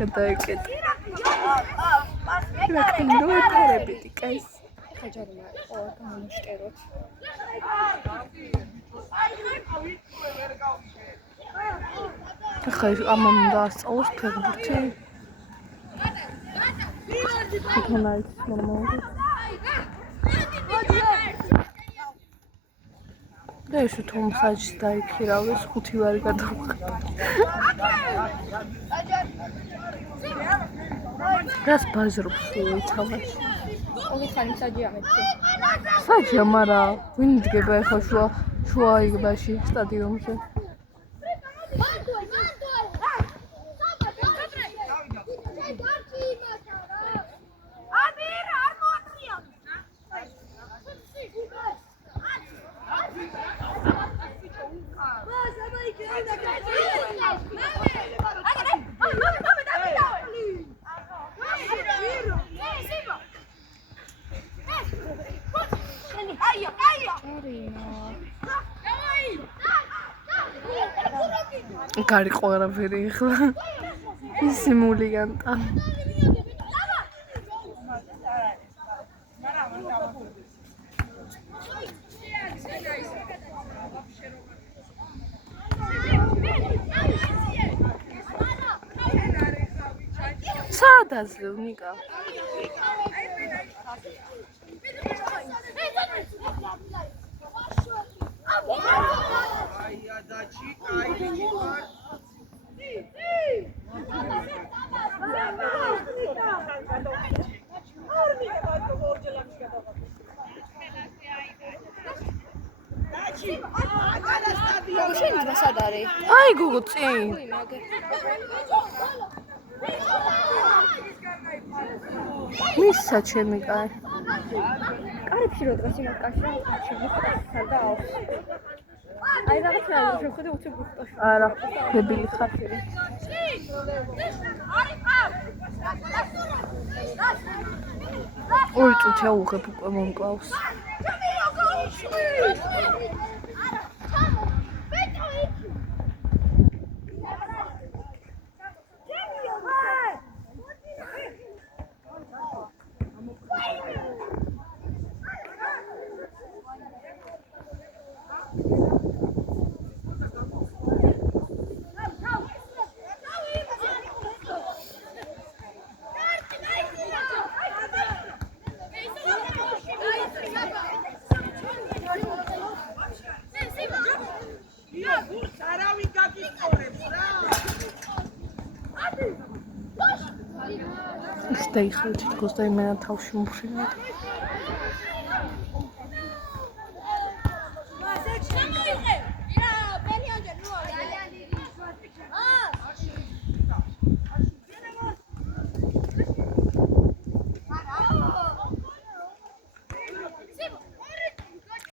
გადაეკეტე. რა ქნო ფერებითი კაის. ხაჯარმა ყველა გამომშტეროთ. ახლა ამან დაასწავლოს ფეხბურთი. თვითონაც ნორმალური. და ეს თუ მსაჯს დაიქირავეს 5 ვარი გადავხატა. რას ბაზრობს იცავას? ოღონდ ხანი მსაჯია მეთქი. საჯია, მარა ვინ იდგება ახლა შუა იგბაში სტადიონზე? გარიყო არაფერი ახლა. სიმულიანტა. სად აზრევ ნიკა? შენ დასად არის? აი გოგო წინ. მისცა ჩემი კარი. კარებში რო დგას იმას კაშა, და აქვს. აი რაღაცა რა შეხედე უცებ გუხტაში. არა, დებილი ხარ. ორი წუთი აუღებ უკვე მომკლავს. დაიხალე თითქოს და იმენა თავში მოფრინავდა.